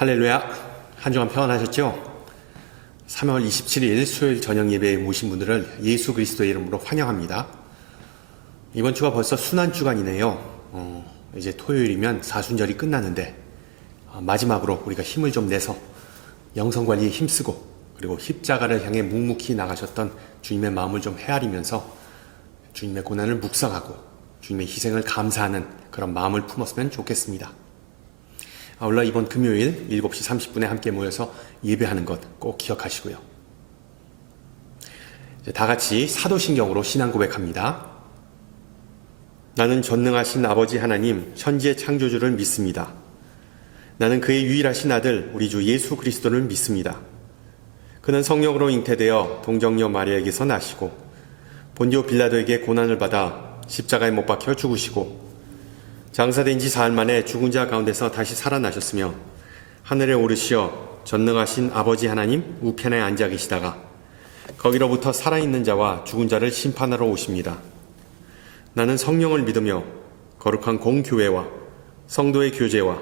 할렐루야. 한 주간 평안하셨죠? 3월 27일 수요일 저녁 예배에 모신 분들을 예수 그리스도의 이름으로 환영합니다. 이번 주가 벌써 순환주간이네요. 이제 토요일이면 사순절이 끝나는데 마지막으로 우리가 힘을 좀 내서 영성관리에 힘쓰고 그리고 십자가를 향해 묵묵히 나가셨던 주님의 마음을 좀 헤아리면서 주님의 고난을 묵상하고 주님의 희생을 감사하는 그런 마음을 품었으면 좋겠습니다. 아울러 이번 금요일 7시 30분에 함께 모여서 예배하는 것 꼭 기억하시고요. 이제 다 같이 사도신경으로 신앙 고백합니다. 나는 전능하신 아버지 하나님 천지의 창조주를 믿습니다. 나는 그의 유일하신 아들 우리 주 예수 그리스도를 믿습니다. 그는 성령으로 잉태되어 동정녀 마리아에게서 나시고 본디오 빌라도에게 고난을 받아 십자가에 못 박혀 죽으시고 장사된 지 사흘 만에 죽은 자 가운데서 다시 살아나셨으며 하늘에 오르시어 전능하신 아버지 하나님 우편에 앉아 계시다가 거기로부터 살아있는 자와 죽은 자를 심판하러 오십니다. 나는 성령을 믿으며 거룩한 공교회와 성도의 교제와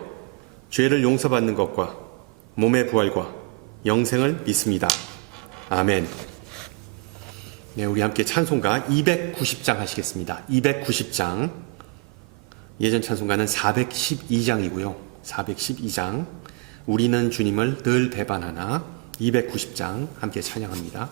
죄를 용서받는 것과 몸의 부활과 영생을 믿습니다. 아멘. 네, 우리 함께 찬송가 290장 하시겠습니다. 290장. 예전 찬송가는 412장이고요. 412장. 우리는 주님을 늘 배반하나. 290장 함께 찬양합니다.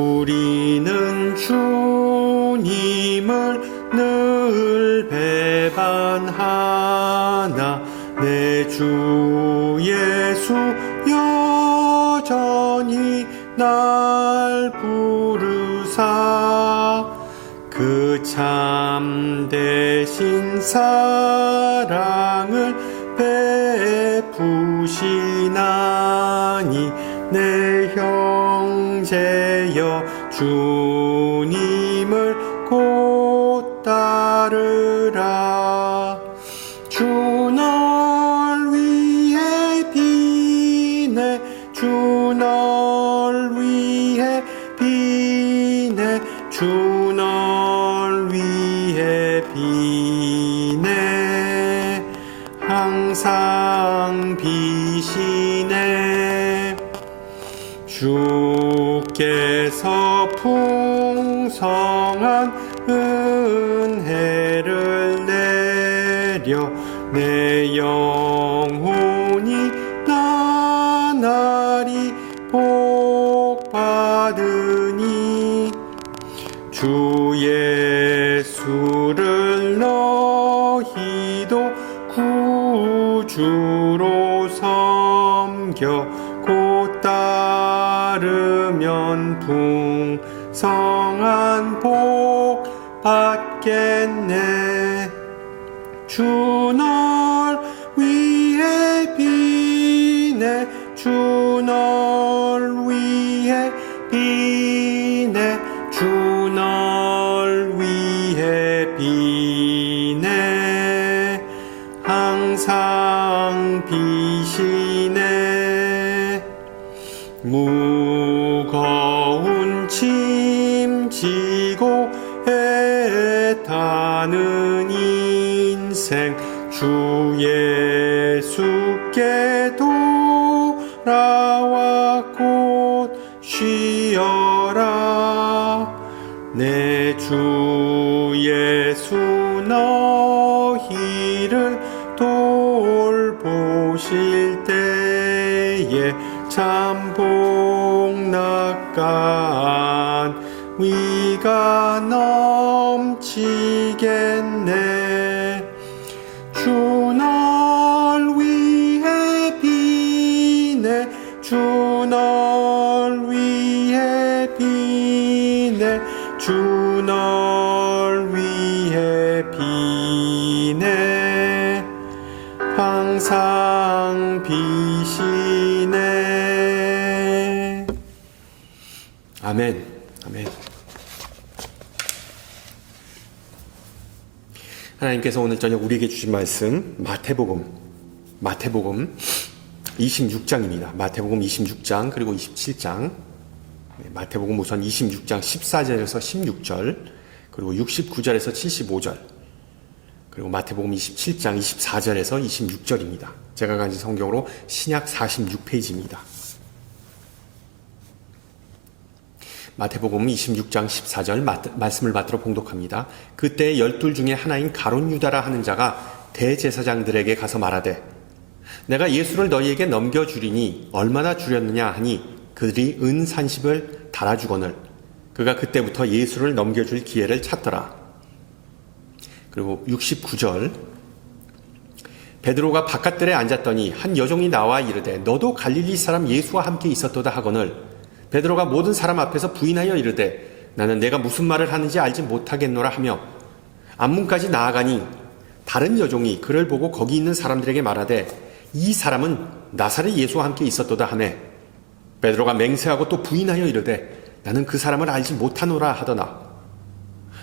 우리는 주님을 늘 배반하나 내 주 예수 여전히 날 부르사 그 참되신 사랑을 베푸시나니 내 형제여 주님을 곧 따르라. 주 널 위해 비네 주 널 위해 비네 주 널 위해 비네 항상 비시네. 주께서 풍성한 은혜를 내려 내 영혼이 나날이 복받으니 주 예수를 너희도 구주로 섬겨 곧 따르면 풍성한 복 받겠네. 주 널 위해 비네 주 널 위해 비네 주 널 위해 비네 항상 비시네. 무거운 짐 지고 애타는 인생 주 예수께 돌아와 곧 쉬어라. 내 주 예수 너희를 돌보실 때에 참 복락간 위가 넘치겠네. 주 널 위해 비네 주 널 위해 비네 주 널 위해 비네 항상 비시네. 아멘. 아멘. 하나님께서 오늘 저녁 우리에게 주신 말씀 마태복음 마태복음 26장입니다. 마태복음 26장 그리고 27장. 마태복음 우선 26장 14절에서 16절, 그리고 69절에서 75절, 그리고 마태복음 27장 24절에서 26절입니다. 제가 가진 성경으로 신약 46페이지입니다. 마태복음 26장 14절 말씀을 받들어 봉독합니다. 그때 12 중에 하나인 가룟 유다라 하는 자가 대제사장들에게 가서 말하되 내가 예수를 너희에게 넘겨주리니 얼마나 주렸느냐 하니 그들이 은 30을 달아주거늘 그가 그때부터 예수를 넘겨줄 기회를 찾더라. 그리고 69절 베드로가 바깥들에 앉았더니 한 여종이 나와 이르되 너도 갈릴리 사람 예수와 함께 있었도다 하거늘 베드로가 모든 사람 앞에서 부인하여 이르되 나는 내가 무슨 말을 하는지 알지 못하겠노라 하며 앞문까지 나아가니 다른 여종이 그를 보고 거기 있는 사람들에게 말하되 이 사람은 나사렛 예수와 함께 있었도다 하매 베드로가 맹세하고 또 부인하여 이르되 나는 그 사람을 알지 못하노라 하더나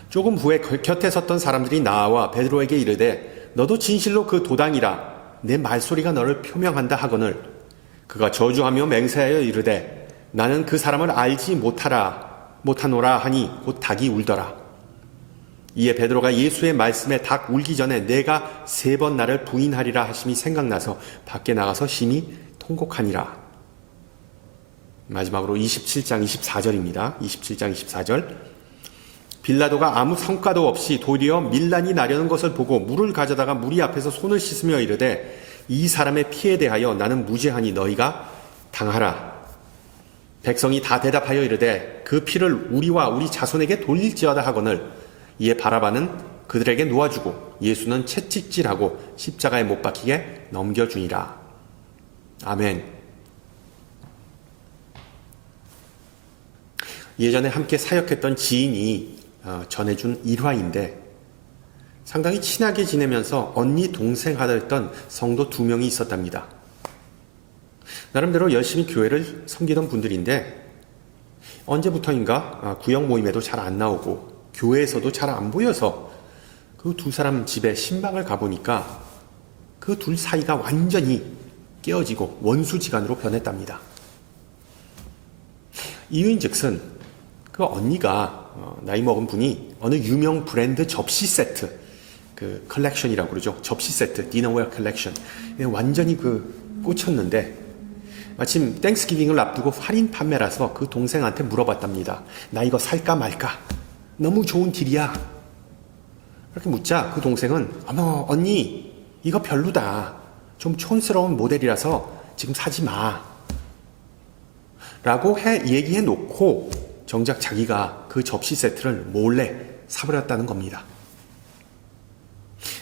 조금 후에 곁에 섰던 사람들이 나와 베드로에게 이르되 너도 진실로 그 도당이라 내 말소리가 너를 표명한다 하거늘 그가 저주하며 맹세하여 이르되 나는 그 사람을 알지 못하노라 하니 곧 닭이 울더라. 이에 베드로가 예수의 말씀에 닭 울기 전에 내가 3번 나를 부인하리라 하심이 생각나서 밖에 나가서 심히 통곡하니라. 마지막으로 27장 24절입니다. 27장 24절 빌라도가 아무 성과도 없이 도리어 밀란이 나려는 것을 보고 물을 가져다가 무리 앞에서 손을 씻으며 이르되 이 사람의 피에 대하여 나는 무죄하니 너희가 당하라. 백성이 다 대답하여 이르되 그 피를 우리와 우리 자손에게 돌릴지어다 하거늘 이에 바라바는 그들에게 놓아주고 예수는 채찍질하고 십자가에 못 박히게 넘겨주니라. 아멘. 예전에 함께 사역했던 지인이 전해준 일화인데 상당히 친하게 지내면서 언니 동생 하였던 성도 2명이 있었답니다. 나름대로 열심히 교회를 섬기던 분들인데 언제부터인가 구역 모임에도 잘 안 나오고 교회에서도 잘 안 보여서 그 2 사람 집에 신방을 가보니까 그 둘 사이가 완전히 깨어지고 원수지간으로 변했답니다. 이유인즉슨 그 언니가 나이 먹은 분이 어느 유명 브랜드 접시 세트 그 컬렉션이라고 그러죠. 접시 세트 디너웨어 컬렉션 완전히 꽂혔는데 마침 땡스기빙을 앞두고 할인 판매라서 그 동생한테 물어봤답니다. 나 이거 살까 말까? 너무 좋은 딜이야. 그렇게 묻자 그 동생은 어머 언니 이거 별로다. 좀 촌스러운 모델이라서 지금 사지 마. 라고 얘기해 놓고 정작 자기가 그 접시 세트를 몰래 사버렸다는 겁니다.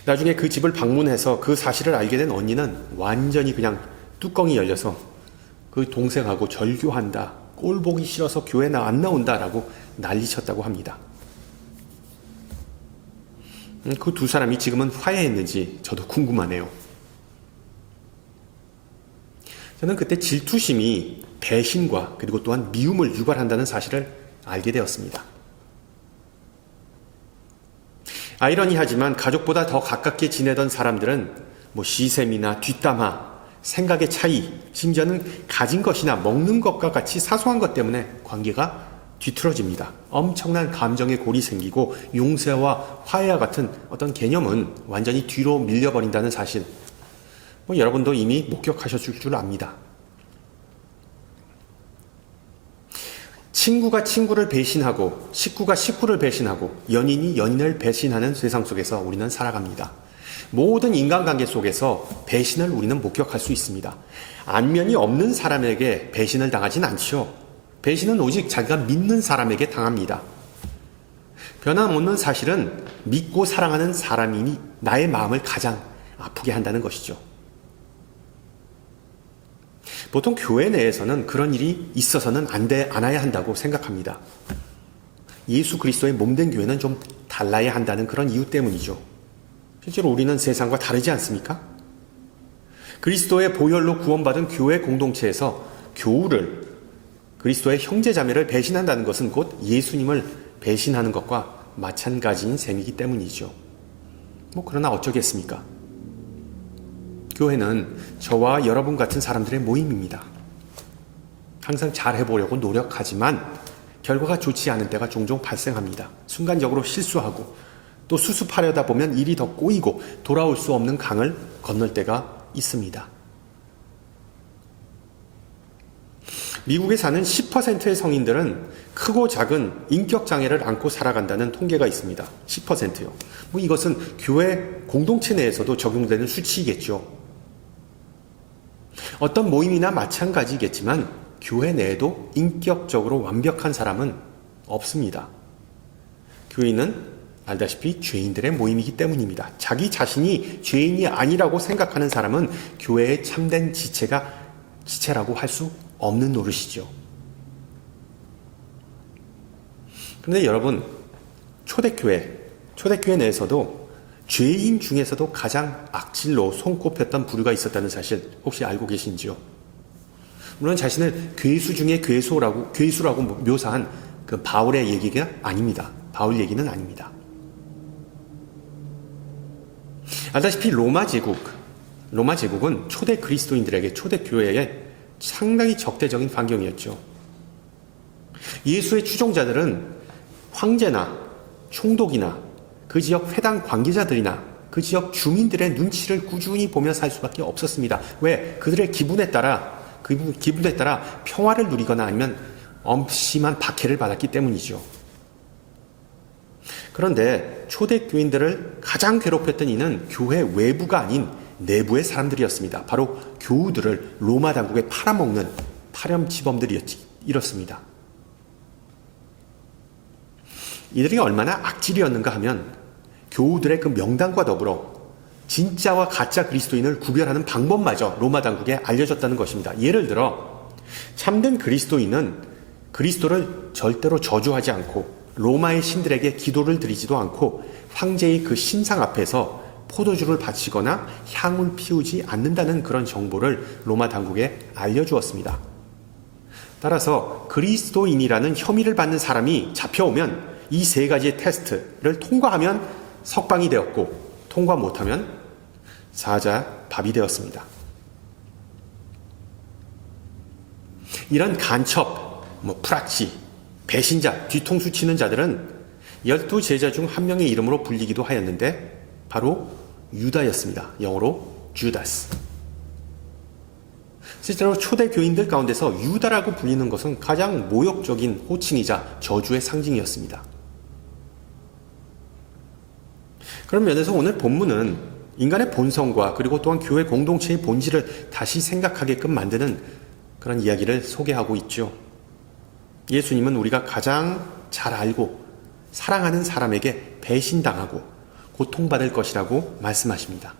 나중에 그 집을 방문해서 그 사실을 알게 된 언니는 완전히 그냥 뚜껑이 열려서 그 동생하고 절교한다. 꼴 보기 싫어서 교회 안 나온다라고 난리쳤다고 합니다. 그 2 사람이 지금은 화해했는지 저도 궁금하네요. 저는 그때 질투심이 배신과 그리고 또한 미움을 유발한다는 사실을 알게 되었습니다. 아이러니하지만 가족보다 더 가깝게 지내던 사람들은 시샘이나 뒷담화, 생각의 차이, 심지어는 가진 것이나 먹는 것과 같이 사소한 것 때문에 관계가 뒤틀어집니다. 엄청난 감정의 골이 생기고 용서와 화해와 같은 어떤 개념은 완전히 뒤로 밀려버린다는 사실 여러분도 이미 목격하셨을 줄 압니다. 친구가 친구를 배신하고 식구가 식구를 배신하고 연인이 연인을 배신하는 세상 속에서 우리는 살아갑니다. 모든 인간관계 속에서 배신을 우리는 목격할 수 있습니다. 안면이 없는 사람에게 배신을 당하진 않죠. 배신은 오직 자기가 믿는 사람에게 당합니다. 변함없는 사실은 믿고 사랑하는 사람이 나의 마음을 가장 아프게 한다는 것이죠. 보통 교회 내에서는 그런 일이 있어서는 않아야 한다고 생각합니다. 예수 그리스도의 몸된 교회는 좀 달라야 한다는 그런 이유 때문이죠. 실제로 우리는 세상과 다르지 않습니까? 그리스도의 보혈로 구원받은 교회 공동체에서 교우를 그리스도의 형제자매를 배신한다는 것은 곧 예수님을 배신하는 것과 마찬가지인 셈이기 때문이죠. 그러나 어쩌겠습니까? 교회는 저와 여러분 같은 사람들의 모임입니다. 항상 잘해보려고 노력하지만 결과가 좋지 않은 때가 종종 발생합니다. 순간적으로 실수하고 또 수습하려다 보면 일이 더 꼬이고 돌아올 수 없는 강을 건널 때가 있습니다. 미국에 사는 10%의 성인들은 크고 작은 인격장애를 안고 살아간다는 통계가 있습니다. 10%요. 이것은 교회 공동체 내에서도 적용되는 수치이겠죠. 어떤 모임이나 마찬가지겠지만 교회 내에도 인격적으로 완벽한 사람은 없습니다. 교회는 알다시피 죄인들의 모임이기 때문입니다. 자기 자신이 죄인이 아니라고 생각하는 사람은 교회의 참된 지체라고 할 수 없는 노릇이죠. 그런데 여러분, 초대교회 내에서도 죄인 중에서도 가장 악질로 손꼽혔던 부류가 있었다는 사실 혹시 알고 계신지요? 물론 자신을 괴수 중에 괴수라고 묘사한 그 바울의 얘기가 아닙니다. 바울 얘기는 아닙니다. 알다시피 로마 제국은 초대 그리스도인들에게, 초대 교회에 상당히 적대적인 환경이었죠. 예수의 추종자들은 황제나 총독이나 그 지역 회당 관계자들이나 그 지역 주민들의 눈치를 꾸준히 보며 살 수밖에 없었습니다. 왜? 그들의 기분에 따라 평화를 누리거나 아니면 엄심한 박해를 받았기 때문이죠. 그런데 초대교인들을 가장 괴롭혔던 이는 교회 외부가 아닌 내부의 사람들이었습니다. 바로 교우들을 로마 당국에 팔아먹는 파렴치범들이었습니다. 이들이 얼마나 악질이었는가 하면 교우들의 그 명단과 더불어 진짜와 가짜 그리스도인을 구별하는 방법마저 로마 당국에 알려졌다는 것입니다. 예를 들어 참된 그리스도인은 그리스도를 절대로 저주하지 않고 로마의 신들에게 기도를 드리지도 않고 황제의 그 신상 앞에서 포도주를 바치거나 향을 피우지 않는다는 그런 정보를 로마 당국에 알려주었습니다. 따라서 그리스도인이라는 혐의를 받는 사람이 잡혀오면 이 세 가지의 테스트를 통과하면 석방이 되었고 통과 못하면 사자 밥이 되었습니다. 이런 간첩, 프락치, 배신자, 뒤통수 치는 자들은 12제자 중 한 명의 이름으로 불리기도 하였는데 바로 유다였습니다. 영어로 주다스. 실제로 초대 교인들 가운데서 유다라고 불리는 것은 가장 모욕적인 호칭이자 저주의 상징이었습니다. 그런 면에서 오늘 본문은 인간의 본성과 그리고 또한 교회 공동체의 본질을 다시 생각하게끔 만드는 그런 이야기를 소개하고 있죠. 예수님은 우리가 가장 잘 알고 사랑하는 사람에게 배신당하고 고통받을 것이라고 말씀하십니다.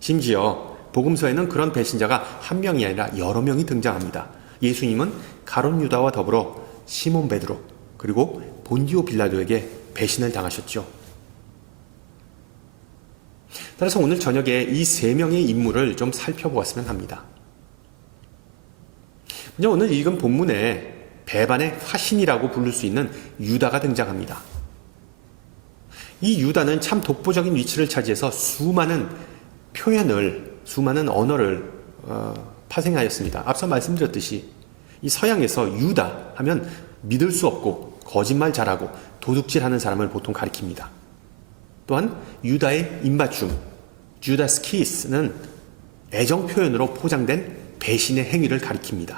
심지어 복음서에는 그런 배신자가 한 명이 아니라 여러 명이 등장합니다. 예수님은 가룟 유다와 더불어 시몬 베드로 그리고 본디오 빌라도에게 배신을 당하셨죠. 따라서 오늘 저녁에 이 세 명의 인물을 좀 살펴보았으면 합니다. 먼저 오늘 읽은 본문에 배반의 화신이라고 부를 수 있는 유다가 등장합니다. 이 유다는 참 독보적인 위치를 차지해서 수많은 언어를 파생하였습니다. 앞서 말씀드렸듯이 이 서양에서 유다 하면 믿을 수 없고 거짓말 잘하고 도둑질하는 사람을 보통 가리킵니다. 또한 유다의 입맞춤, 주다스 키스는 애정 표현으로 포장된 배신의 행위를 가리킵니다.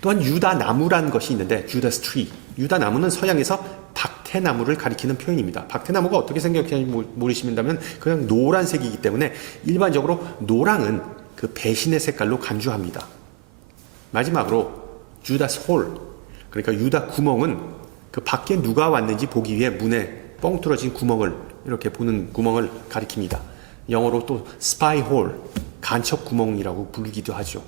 또한 유다 나무라는 것이 있는데 주다스 트리, 유다 나무는 서양에서 박태나무를 가리키는 표현입니다. 박태나무가 어떻게 생겼는지 모르시면 그냥 노란색이기 때문에 일반적으로 노랑은 그 배신의 색깔로 간주합니다. 마지막으로 주다스 홀, 그러니까 유다 구멍은 그 밖에 누가 왔는지 보기 위해 문에 뻥 뚫어진 구멍을 이렇게 보는 구멍을 가리킵니다. 영어로 또 스파이 홀, 간첩 구멍이라고 부르기도 하죠.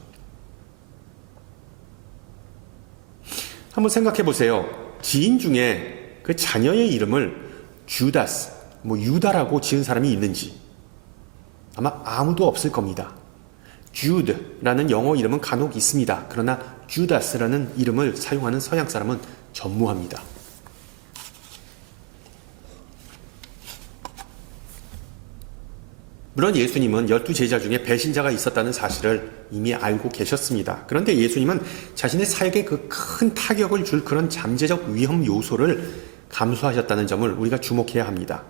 한번 생각해 보세요. 지인 중에 그 자녀의 이름을 주다스, 유다라고 지은 사람이 있는지 아마 아무도 없을 겁니다. 주드라는 영어 이름은 간혹 있습니다. 그러나 주다스라는 이름을 사용하는 서양 사람은 전무합니다. 물론 예수님은 12제자 중에 배신자가 있었다는 사실을 이미 알고 계셨습니다. 그런데 예수님은 자신의 사역에 그 큰 타격을 줄 그런 잠재적 위험 요소를 감수하셨다는 점을 우리가 주목해야 합니다.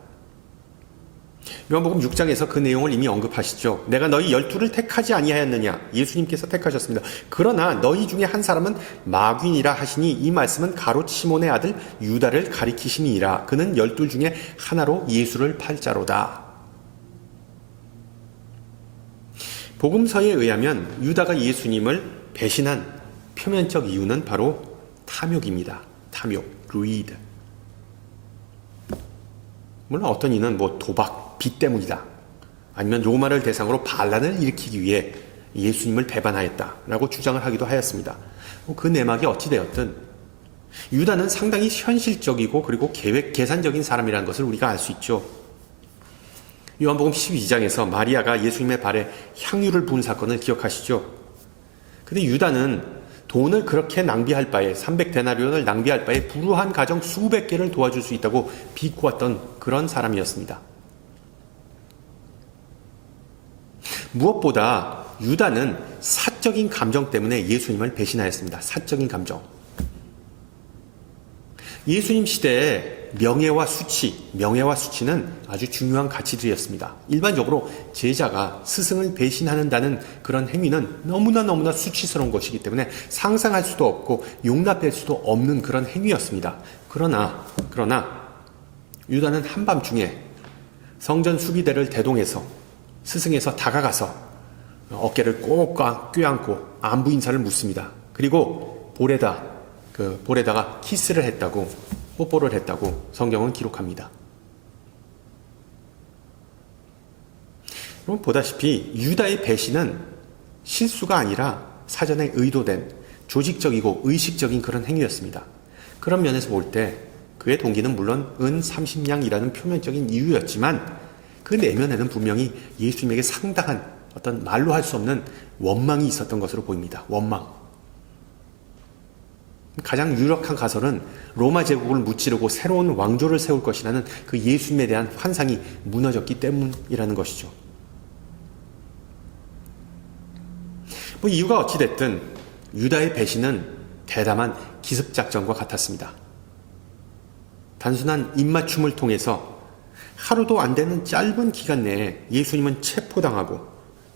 요한복음 6장에서 그 내용을 이미 언급하시죠. 내가 너희 12를 택하지 아니하였느냐? 예수님께서 택하셨습니다. 그러나 너희 중에 한 사람은 마귀니라 하시니 이 말씀은 가롯 시몬의 아들 유다를 가리키시니이라. 그는 12 중에 하나로 예수를 팔자로다. 복음서에 의하면 유다가 예수님을 배신한 표면적 이유는 바로 탐욕입니다. 탐욕, greed. 물론 어떤 이는 도박, 빚 때문이다. 아니면 로마를 대상으로 반란을 일으키기 위해 예수님을 배반하였다라고 주장을 하기도 하였습니다. 그 내막이 어찌되었든 유다는 상당히 현실적이고 그리고 계산적인 사람이라는 것을 우리가 알 수 있죠. 요한복음 12장에서 마리아가 예수님의 발에 향유를 부은 사건을 기억하시죠? 근데 유다는 돈을 그렇게 낭비할 바에 300데나리온을 낭비할 바에 불우한 가정 수백 개를 도와줄 수 있다고 비꼬았던 그런 사람이었습니다. 무엇보다 유다는 사적인 감정 때문에 예수님을 배신하였습니다. 사적인 감정. 예수님 시대에 명예와 수치는 아주 중요한 가치들이었습니다. 일반적으로 제자가 스승을 배신하는다는 그런 행위는 너무나 수치스러운 것이기 때문에 상상할 수도 없고 용납할 수도 없는 그런 행위였습니다. 그러나 유다는 한밤중에 성전 수비대를 대동해서 스승에서 다가가서 어깨를 꼭 껴안고 안부 인사를 묻습니다. 그리고 볼에다가 키스를 했다고, 뽀뽀를 했다고 성경은 기록합니다. 그럼 보다시피 유다의 배신은 실수가 아니라 사전에 의도된 조직적이고 의식적인 그런 행위였습니다. 그런 면에서 볼 때 그의 동기는 물론 은 30냥이라는 표면적인 이유였지만 그 내면에는 분명히 예수님에게 상당한 어떤 말로 할 수 없는 원망이 있었던 것으로 보입니다. 원망. 가장 유력한 가설은 로마 제국을 무찌르고 새로운 왕조를 세울 것이라는 그 예수님에 대한 환상이 무너졌기 때문이라는 것이죠. 이유가 어찌됐든 유다의 배신은 대담한 기습작전과 같았습니다. 단순한 입맞춤을 통해서 하루도 안 되는 짧은 기간 내에 예수님은 체포당하고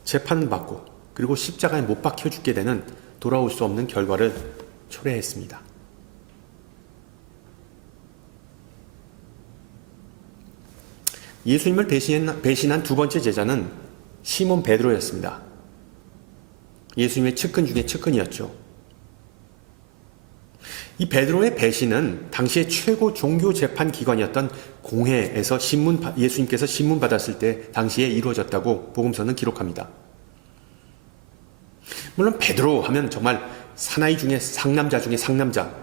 재판을 받고 그리고 십자가에 못 박혀 죽게 되는 돌아올 수 없는 결과를 초래했습니다. 예수님을 배신한 두 번째 제자는 시몬 베드로였습니다. 예수님의 측근 중에 측근이었죠. 이 베드로의 배신은 당시의 최고 종교 재판 기관이었던 공회에서 예수님께서 신문 받았을 때 당시에 이루어졌다고 복음서는 기록합니다. 물론 베드로 하면 정말 사나이 중에 상남자 중에 상남자,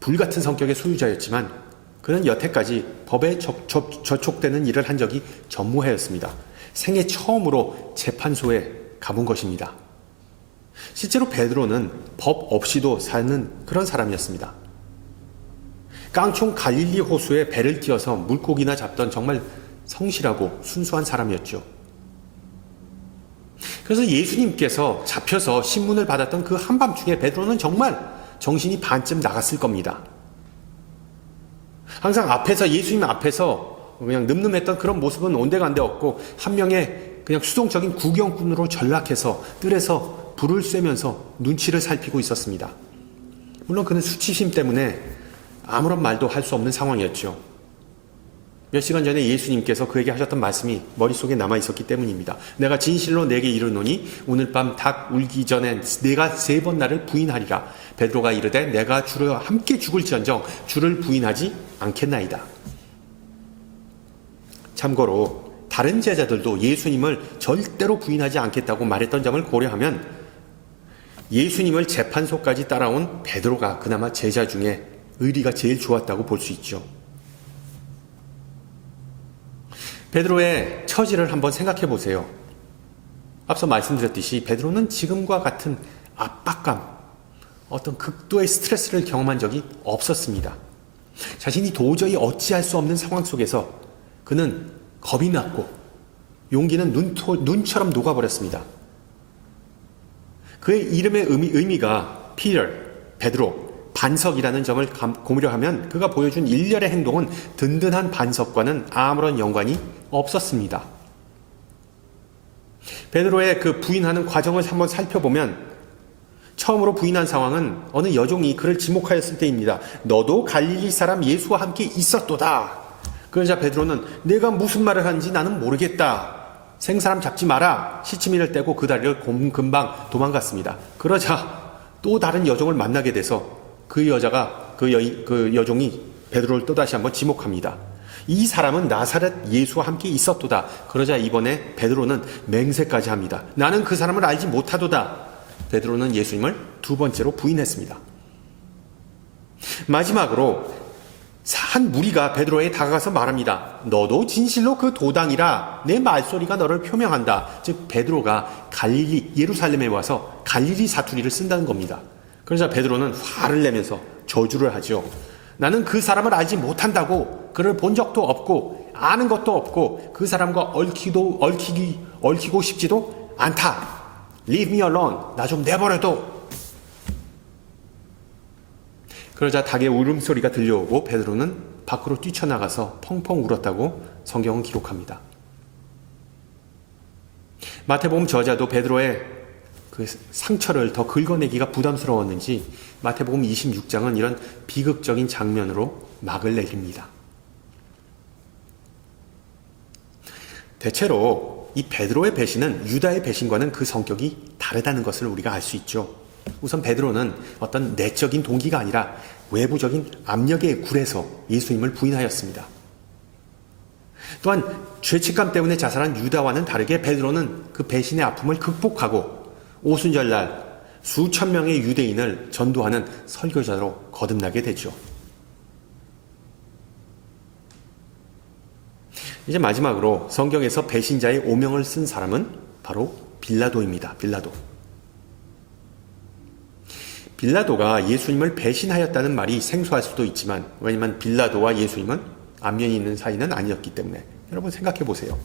불같은 성격의 소유자였지만 그는 여태까지 법에 저촉되는 일을 한 적이 전무하였습니다. 생애 처음으로 재판소에 가본 것입니다. 실제로 베드로는 법 없이도 사는 그런 사람이었습니다. 깡총 갈릴리 호수에 배를 띄어서 물고기나 잡던 정말 성실하고 순수한 사람이었죠. 그래서 예수님께서 잡혀서 신문을 받았던 그 한밤중에 베드로는 정말 정신이 반쯤 나갔을 겁니다. 항상 예수님 앞에서 그냥 늠름했던 그런 모습은 온데간데 없고 한 명의 그냥 수동적인 구경꾼으로 전락해서 뜰에서 불을 쐬면서 눈치를 살피고 있었습니다. 물론 그는 수치심 때문에 아무런 말도 할 수 없는 상황이었죠. 몇 시간 전에 예수님께서 그에게 하셨던 말씀이 머릿속에 남아있었기 때문입니다. 내가 진실로 내게 이르노니 오늘 밤 닭 울기 전에 내가 3번 나를 부인하리라. 베드로가 이르되 내가 주와 함께 죽을지언정 주를 부인하지 않겠나이다. 참고로 다른 제자들도 예수님을 절대로 부인하지 않겠다고 말했던 점을 고려하면 예수님을 재판소까지 따라온 베드로가 그나마 제자 중에 의리가 제일 좋았다고 볼 수 있죠. 베드로의 처지를 한번 생각해 보세요. 앞서 말씀드렸듯이 베드로는 지금과 같은 압박감, 어떤 극도의 스트레스를 경험한 적이 없었습니다. 자신이 도저히 어찌할 수 없는 상황 속에서 그는 겁이 났고 용기는 눈처럼 녹아버렸습니다. 그의 이름의 의미가 Peter, 베드로, 반석이라는 점을 고려하면 그가 보여준 일련의 행동은 든든한 반석과는 아무런 연관이 없었습니다. 베드로의 그 부인하는 과정을 한번 살펴보면 처음으로 부인한 상황은 어느 여종이 그를 지목하였을 때입니다. 너도 갈릴리 사람 예수와 함께 있었도다. 그러자 베드로는 내가 무슨 말을 하는지 나는 모르겠다. 생사람 잡지 마라. 시치미를 떼고 그 다리를 금방 도망갔습니다. 그러자 또 다른 여종을 만나게 돼서 그 여종이 베드로를 또다시 한번 지목합니다. 이 사람은 나사렛 예수와 함께 있었도다. 그러자 이번에 베드로는 맹세까지 합니다. 나는 그 사람을 알지 못하도다. 베드로는 예수님을 두 번째로 부인했습니다. 마지막으로 한 무리가 베드로에게 다가가서 말합니다. 너도 진실로 그 도당이라. 내 말소리가 너를 표명한다. 즉 베드로가 예루살렘에 와서 갈릴리 사투리를 쓴다는 겁니다. 그러자 베드로는 화를 내면서 저주를 하죠. 나는 그 사람을 알지 못한다고. 그를 본 적도 없고 아는 것도 없고 그 사람과 얽히고 싶지도 않다. Leave me alone. 나 좀 내버려둬. 그러자 닭의 울음소리가 들려오고 베드로는 밖으로 뛰쳐나가서 펑펑 울었다고 성경은 기록합니다. 마태복음 저자도 베드로의 그 상처를 더 긁어내기가 부담스러웠는지 마태복음 26장은 이런 비극적인 장면으로 막을 내립니다. 대체로 이 베드로의 배신은 유다의 배신과는 그 성격이 다르다는 것을 우리가 알 수 있죠. 우선 베드로는 어떤 내적인 동기가 아니라 외부적인 압력에 굴해서 예수님을 부인하였습니다. 또한 죄책감 때문에 자살한 유다와는 다르게 베드로는 그 배신의 아픔을 극복하고 오순절날 수천 명의 유대인을 전도하는 설교자로 거듭나게 되죠. 이제 마지막으로 성경에서 배신자의 오명을 쓴 사람은 바로 빌라도입니다. 빌라도가 예수님을 배신하였다는 말이 생소할 수도 있지만 왜냐하면 빌라도와 예수님은 안면이 있는 사이는 아니었기 때문에 여러분 생각해 보세요.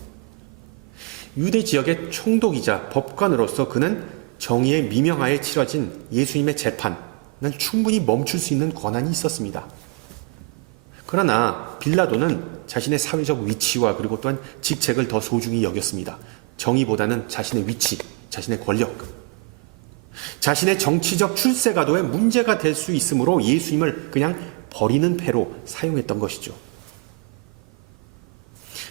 유대 지역의 총독이자 법관으로서 그는 정의의 미명하에 치러진 예수님의 재판은 충분히 멈출 수 있는 권한이 있었습니다. 그러나 빌라도는 자신의 사회적 위치와 그리고 또한 직책을 더 소중히 여겼습니다. 정의보다는 자신의 위치, 자신의 권력, 자신의 정치적 출세가도에 문제가 될 수 있으므로 예수님을 그냥 버리는 패로 사용했던 것이죠.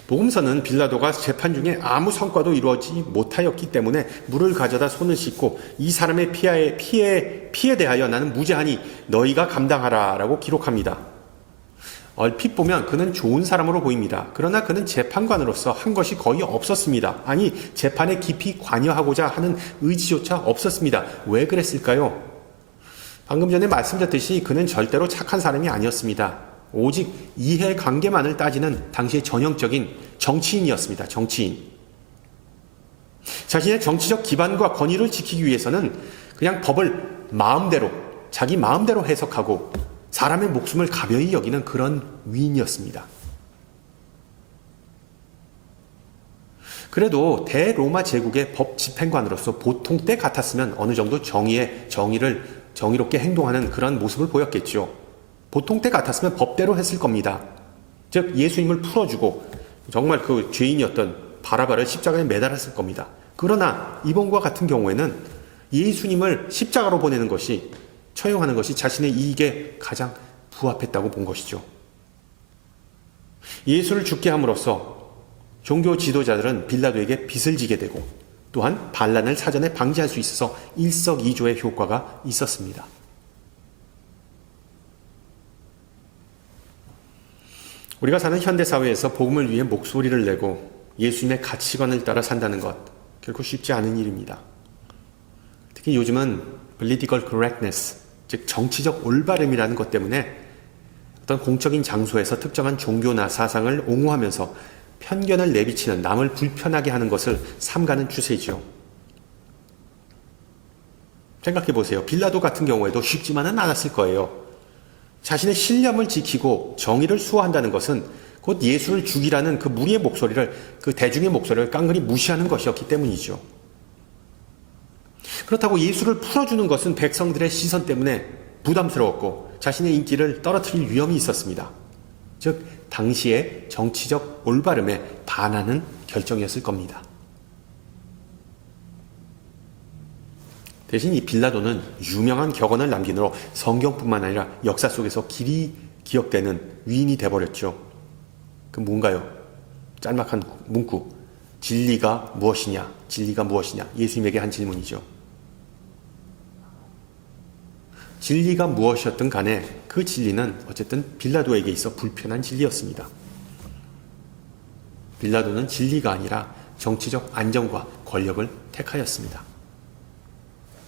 복음서는 빌라도가 재판 중에 아무 성과도 이루어지지 못하였기 때문에 물을 가져다 손을 씻고 이 사람의 피해에 대하여 나는 무죄하니 너희가 감당하라 라고 기록합니다. 얼핏 보면 그는 좋은 사람으로 보입니다. 그러나 그는 재판관으로서 한 것이 거의 없었습니다. 아니, 재판에 깊이 관여하고자 하는 의지조차 없었습니다. 왜 그랬을까요? 방금 전에 말씀드렸듯이 그는 절대로 착한 사람이 아니었습니다. 오직 이해관계만을 따지는 당시의 전형적인 정치인이었습니다. 정치인. 자신의 정치적 기반과 권위를 지키기 위해서는 그냥 법을 자기 마음대로 해석하고 사람의 목숨을 가벼이 여기는 그런 위인이었습니다. 그래도 대로마 제국의 법 집행관으로서 보통 때 같았으면 어느 정도 정의롭게 행동하는 그런 모습을 보였겠죠. 보통 때 같았으면 법대로 했을 겁니다. 즉 예수님을 풀어주고 정말 그 죄인이었던 바라바를 십자가에 매달았을 겁니다. 그러나 이번과 같은 경우에는 예수님을 십자가로 보내는 것이 처형하는 것이 자신의 이익에 가장 부합했다고 본 것이죠. 예수를 죽게 함으로써 종교 지도자들은 빌라도에게 빚을 지게 되고 또한 반란을 사전에 방지할 수 있어서 일석이조의 효과가 있었습니다. 우리가 사는 현대사회에서 복음을 위해 목소리를 내고 예수님의 가치관을 따라 산다는 것 결코 쉽지 않은 일입니다. 특히 요즘은 political correctness, 즉 정치적 올바름이라는 것 때문에 어떤 공적인 장소에서 특정한 종교나 사상을 옹호하면서 편견을 내비치는 남을 불편하게 하는 것을 삼가는 추세이죠. 생각해 보세요. 빌라도 같은 경우에도 쉽지만은 않았을 거예요. 자신의 신념을 지키고 정의를 수호한다는 것은 곧 예수를 죽이라는 그 무리의 목소리를, 그 대중의 목소리를 깡그리 무시하는 것이었기 때문이죠. 그렇다고 예수를 풀어주는 것은 백성들의 시선 때문에 부담스러웠고 자신의 인기를 떨어뜨릴 위험이 있었습니다. 즉 당시의 정치적 올바름에 반하는 결정이었을 겁니다. 대신 이 빌라도는 유명한 격언을 남긴으로 성경뿐만 아니라 역사 속에서 길이 기억되는 위인이 돼버렸죠. 그 뭔가요? 짤막한 문구. 진리가 무엇이냐? 진리가 무엇이냐? 예수님에게 한 질문이죠. 진리가 무엇이었든 간에 그 진리는 어쨌든 빌라도에게 있어 불편한 진리였습니다. 빌라도는 진리가 아니라 정치적 안정과 권력을 택하였습니다.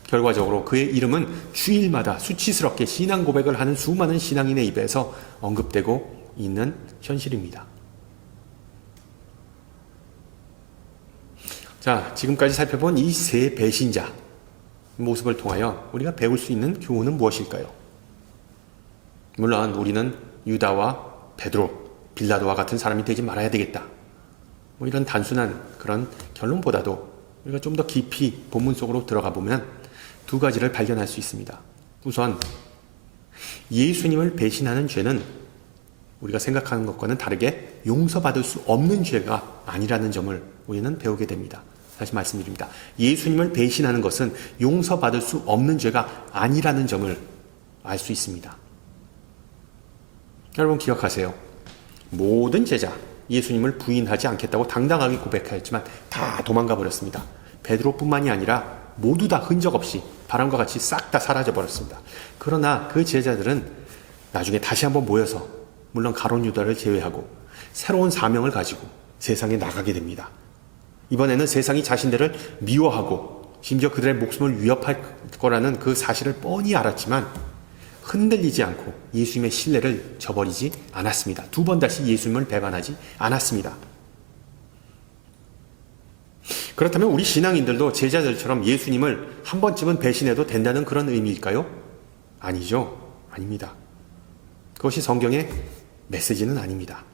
결과적으로 그의 이름은 주일마다 수치스럽게 신앙 고백을 하는 수많은 신앙인의 입에서 언급되고 있는 현실입니다. 자, 지금까지 살펴본 이 세 배신자 모습을 통하여 우리가 배울 수 있는 교훈은 무엇일까요? 물론 우리는 유다와 베드로, 빌라도와 같은 사람이 되지 말아야 되겠다. 이런 단순한 그런 결론보다도 우리가 좀 더 깊이 본문 속으로 들어가 보면 두 가지를 발견할 수 있습니다. 우선 예수님을 배신하는 죄는 우리가 생각하는 것과는 다르게 용서받을 수 없는 죄가 아니라는 점을 우리는 배우게 됩니다. 다시 말씀드립니다. 예수님을 배신하는 것은 용서받을 수 없는 죄가 아니라는 점을 알 수 있습니다. 여러분 기억하세요. 모든 제자 예수님을 부인하지 않겠다고 당당하게 고백하였지만 다 도망가 버렸습니다. 베드로뿐만이 아니라 모두 다 흔적 없이 바람과 같이 싹 다 사라져 버렸습니다. 그러나 그 제자들은 나중에 다시 한번 모여서 물론 가룟 유다를 제외하고 새로운 사명을 가지고 세상에 나가게 됩니다. 이번에는 세상이 자신들을 미워하고 심지어 그들의 목숨을 위협할 거라는 그 사실을 뻔히 알았지만 흔들리지 않고 예수님의 신뢰를 저버리지 않았습니다. 두 번 다시 예수님을 배반하지 않았습니다. 그렇다면 우리 신앙인들도 제자들처럼 예수님을 한 번쯤은 배신해도 된다는 그런 의미일까요? 아니죠. 아닙니다. 그것이 성경의 메시지는 아닙니다.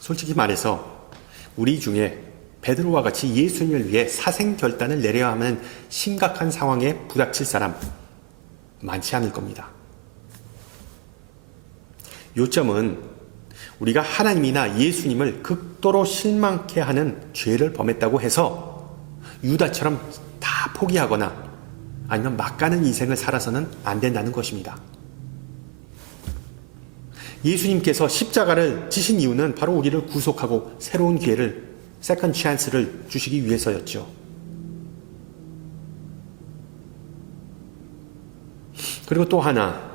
솔직히 말해서 우리 중에 베드로와 같이 예수님을 위해 사생결단을 내려야 하는 심각한 상황에 부닥칠 사람 많지 않을 겁니다. 요점은 우리가 하나님이나 예수님을 극도로 실망케 하는 죄를 범했다고 해서 유다처럼 다 포기하거나 아니면 막가는 인생을 살아서는 안 된다는 것입니다. 예수님께서 십자가를 지신 이유는 바로 우리를 구속하고 새로운 기회를, 세컨 찬스를 주시기 위해서였죠. 그리고 또 하나,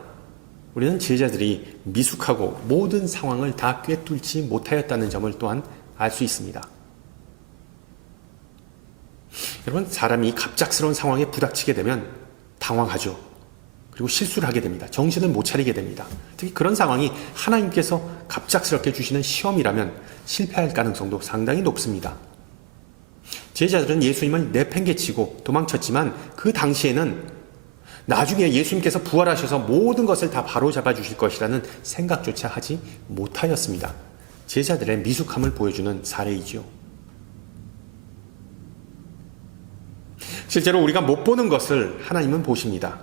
우리는 제자들이 미숙하고 모든 상황을 다 꿰뚫지 못하였다는 점을 또한 알 수 있습니다. 여러분, 사람이 갑작스러운 상황에 부닥치게 되면 당황하죠. 그리고 실수를 하게 됩니다. 정신을 못 차리게 됩니다. 특히 그런 상황이 하나님께서 갑작스럽게 주시는 시험이라면 실패할 가능성도 상당히 높습니다. 제자들은 예수님을 내팽개치고 도망쳤지만 그 당시에는 나중에 예수님께서 부활하셔서 모든 것을 다 바로잡아 주실 것이라는 생각조차 하지 못하였습니다. 제자들의 미숙함을 보여주는 사례이죠. 실제로 우리가 못 보는 것을 하나님은 보십니다.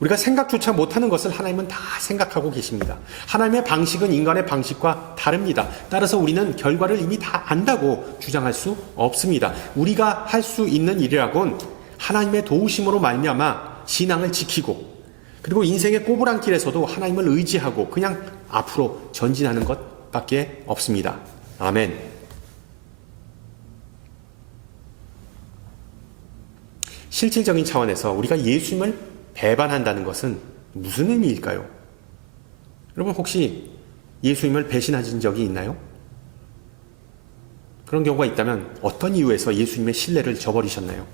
우리가 생각조차 못하는 것을 하나님은 다 생각하고 계십니다. 하나님의 방식은 인간의 방식과 다릅니다. 따라서 우리는 결과를 이미 다 안다고 주장할 수 없습니다. 우리가 할 수 있는 일이라곤 하나님의 도우심으로 말미암아 신앙을 지키고 그리고 인생의 꼬부랑길에서도 하나님을 의지하고 그냥 앞으로 전진하는 것밖에 없습니다. 아멘. 실질적인 차원에서 우리가 예수님을 배반한다는 것은 무슨 의미일까요? 여러분 혹시 예수님을 배신하신 적이 있나요? 그런 경우가 있다면 어떤 이유에서 예수님의 신뢰를 저버리셨나요?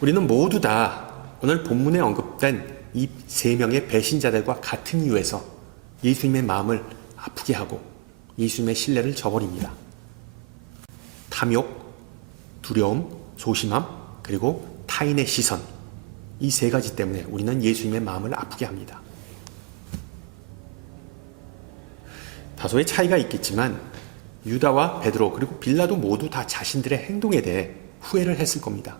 우리는 모두 다 오늘 본문에 언급된 이 세 명의 배신자들과 같은 이유에서 예수님의 마음을 아프게 하고 예수님의 신뢰를 저버립니다. 탐욕, 두려움, 소심함, 그리고 타인의 시선, 이 세 가지 때문에 우리는 예수님의 마음을 아프게 합니다. 다소의 차이가 있겠지만 유다와 베드로 그리고 빌라도 모두 다 자신들의 행동에 대해 후회를 했을 겁니다.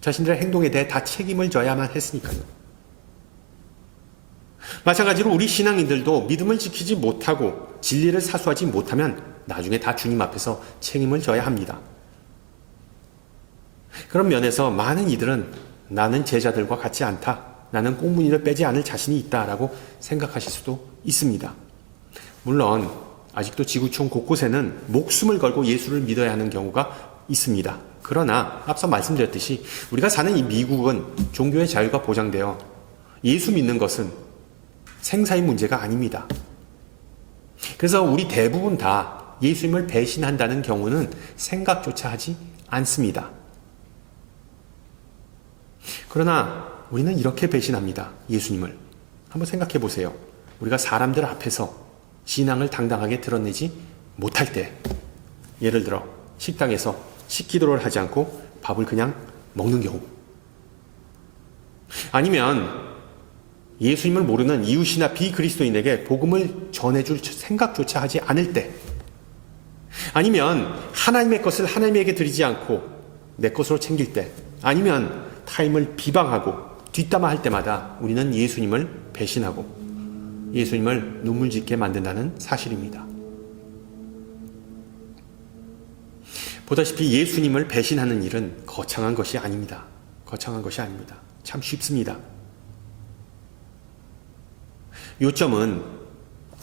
자신들의 행동에 대해 다 책임을 져야만 했으니까요. 마찬가지로 우리 신앙인들도 믿음을 지키지 못하고 진리를 사수하지 못하면 나중에 다 주님 앞에서 책임을 져야 합니다. 그런 면에서 많은 이들은 나는 제자들과 같지 않다, 나는 꽁무니를 빼지 않을 자신이 있다라고 생각하실 수도 있습니다. 물론 아직도 지구촌 곳곳에는 목숨을 걸고 예수를 믿어야 하는 경우가 있습니다. 그러나 앞서 말씀드렸듯이 우리가 사는 이 미국은 종교의 자유가 보장되어 예수 믿는 것은 생사의 문제가 아닙니다. 그래서 우리 대부분 다 예수님을 배신한다는 경우는 생각조차 하지 않습니다. 그러나 우리는 이렇게 배신합니다. 예수님을. 한번 생각해 보세요. 우리가 사람들 앞에서 신앙을 당당하게 드러내지 못할 때, 예를 들어 식당에서 식기도를 하지 않고 밥을 그냥 먹는 경우, 아니면 예수님을 모르는 이웃이나 비그리스도인에게 복음을 전해줄 생각조차 하지 않을 때, 아니면 하나님의 것을 하나님에게 드리지 않고 내 것으로 챙길 때, 아니면 타임을 비방하고 뒷담화할 때마다 우리는 예수님을 배신하고 예수님을 눈물 짓게 만든다는 사실입니다. 보다시피 예수님을 배신하는 일은 거창한 것이 아닙니다. 거창한 것이 아닙니다. 참 쉽습니다. 요점은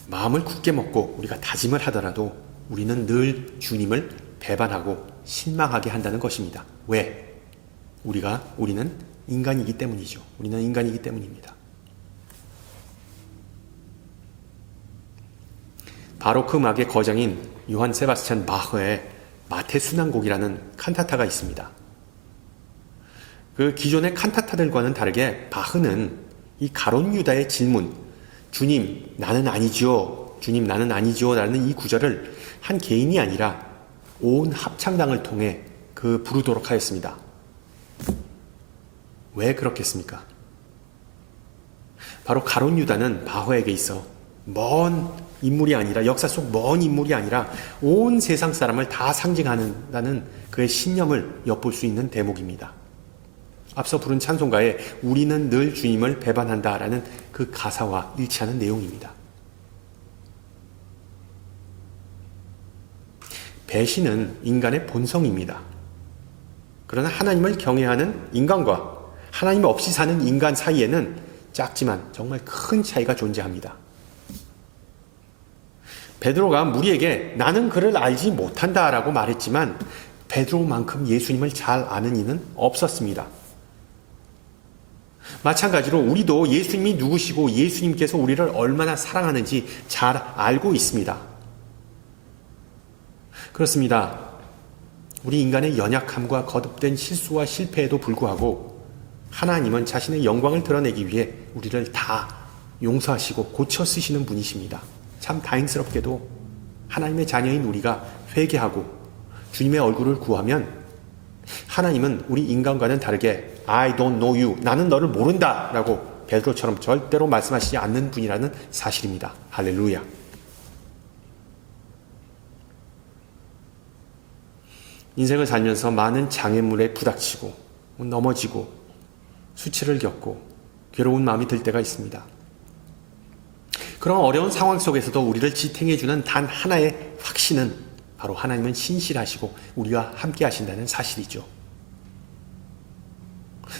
마음을 굳게 먹고 우리가 다짐을 하더라도 우리는 늘 주님을 배반하고 실망하게 한다는 것입니다. 왜? 우리는 인간이기 때문이죠. 우리는 인간이기 때문입니다. 바로크 음악의 거장인 요한 세바스찬 바흐의 마태 순환곡이라는 칸타타가 있습니다. 그 기존의 칸타타들과는 다르게 바흐는 이 가론 유다의 질문, 주님 나는 아니지요, 주님 나는 아니지요 라는 이 구절을 한 개인이 아니라 온 합창단을 통해 부르도록 하였습니다. 왜 그렇겠습니까? 바로 가론 유다는 바흐에게 있어 먼 인물이 아니라, 역사 속 먼 인물이 아니라 온 세상 사람을 다 상징한다는 그의 신념을 엿볼 수 있는 대목입니다. 앞서 부른 찬송가에 우리는 늘 주님을 배반한다라는 그 가사와 일치하는 내용입니다. 배신은 인간의 본성입니다. 그러나 하나님을 경외하는 인간과 하나님 없이 사는 인간 사이에는 작지만 정말 큰 차이가 존재합니다. 베드로가 무리에게 나는 그를 알지 못한다라고 말했지만 베드로만큼 예수님을 잘 아는 이는 없었습니다. 마찬가지로 우리도 예수님이 누구시고 예수님께서 우리를 얼마나 사랑하는지 잘 알고 있습니다. 그렇습니다. 우리 인간의 연약함과 거듭된 실수와 실패에도 불구하고 하나님은 자신의 영광을 드러내기 위해 우리를 다 용서하시고 고쳐 쓰시는 분이십니다. 참 다행스럽게도 하나님의 자녀인 우리가 회개하고 주님의 얼굴을 구하면 하나님은 우리 인간과는 다르게 I don't know you, 나는 너를 모른다 라고 베드로처럼 절대로 말씀하시지 않는 분이라는 사실입니다. 할렐루야. 인생을 살면서 많은 장애물에 부닥치고 넘어지고 수치를 겪고 괴로운 마음이 들 때가 있습니다. 그런 어려운 상황 속에서도 우리를 지탱해주는 단 하나의 확신은 바로 하나님은 신실하시고 우리와 함께 하신다는 사실이죠.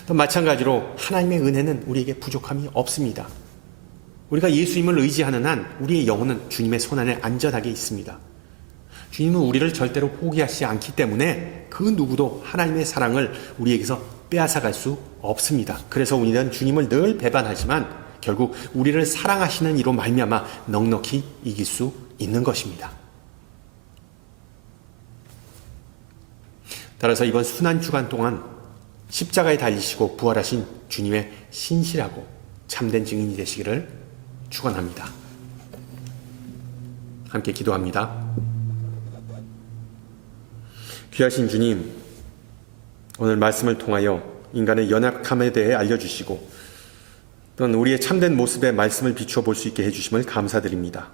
또 마찬가지로 하나님의 은혜는 우리에게 부족함이 없습니다. 우리가 예수님을 의지하는 한 우리의 영혼은 주님의 손안에 안전하게 있습니다. 주님은 우리를 절대로 포기하시지 않기 때문에 그 누구도 하나님의 사랑을 우리에게서 빼앗아갈 수 없습니다. 그래서 우리는 주님을 늘 배반하지만 결국 우리를 사랑하시는 이로 말미암아 넉넉히 이길 수 있는 것입니다. 따라서 이번 순환주간 동안 십자가에 달리시고 부활하신 주님의 신실하고 참된 증인이 되시기를 축원합니다. 함께 기도합니다. 귀하신 주님, 오늘 말씀을 통하여 인간의 연약함에 대해 알려주시고 또는 우리의 참된 모습의 말씀을 비추어 볼 수 있게 해주심을 감사드립니다.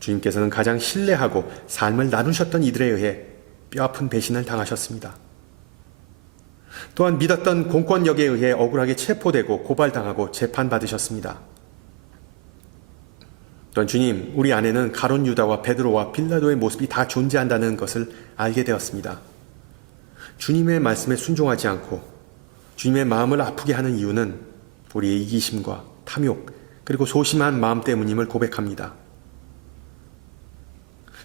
주님께서는 가장 신뢰하고 삶을 나누셨던 이들에 의해 뼈아픈 배신을 당하셨습니다. 또한 믿었던 공권력에 의해 억울하게 체포되고 고발당하고 재판받으셨습니다. 또한 주님, 우리 안에는 가룟 유다와 베드로와 빌라도의 모습이 다 존재한다는 것을 알게 되었습니다. 주님의 말씀에 순종하지 않고 주님의 마음을 아프게 하는 이유는 우리의 이기심과 탐욕 그리고 소심한 마음 때문임을 고백합니다.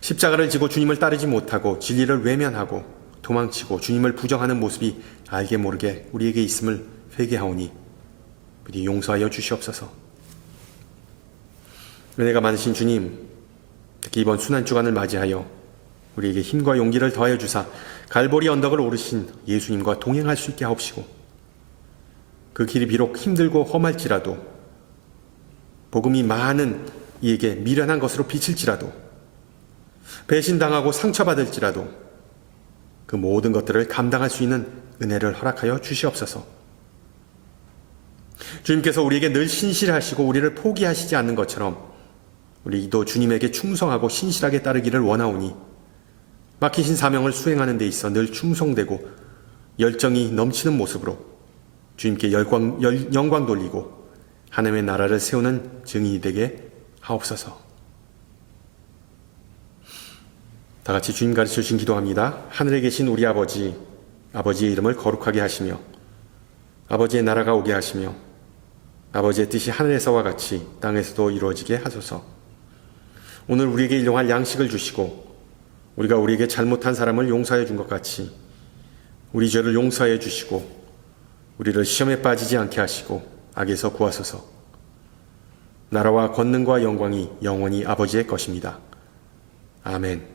십자가를 지고 주님을 따르지 못하고 진리를 외면하고 도망치고 주님을 부정하는 모습이 알게 모르게 우리에게 있음을 회개하오니 부디 용서하여 주시옵소서. 은혜가 많으신 주님, 특히 이번 순환주간을 맞이하여 우리에게 힘과 용기를 더하여 주사 갈보리 언덕을 오르신 예수님과 동행할 수 있게 하옵시고 그 길이 비록 힘들고 험할지라도 복음이 많은 이에게 미련한 것으로 비칠지라도 배신당하고 상처받을지라도 그 모든 것들을 감당할 수 있는 은혜를 허락하여 주시옵소서. 주님께서 우리에게 늘 신실하시고 우리를 포기하시지 않는 것처럼 우리도 주님에게 충성하고 신실하게 따르기를 원하오니 맡기신 사명을 수행하는 데 있어 늘 충성되고 열정이 넘치는 모습으로 주님께 영광 돌리고 하나님의 나라를 세우는 증인이 되게 하옵소서. 다 같이 주님 가르쳐 주신 기도합니다. 하늘에 계신 우리 아버지, 아버지의 이름을 거룩하게 하시며 아버지의 나라가 오게 하시며 아버지의 뜻이 하늘에서와 같이 땅에서도 이루어지게 하소서. 오늘 우리에게 일용할 양식을 주시고 우리가 우리에게 잘못한 사람을 용서해 준 것 같이 우리 죄를 용서해 주시고 우리를 시험에 빠지지 않게 하시고 악에서 구하소서. 나라와 권능과 영광이 영원히 아버지의 것입니다. 아멘.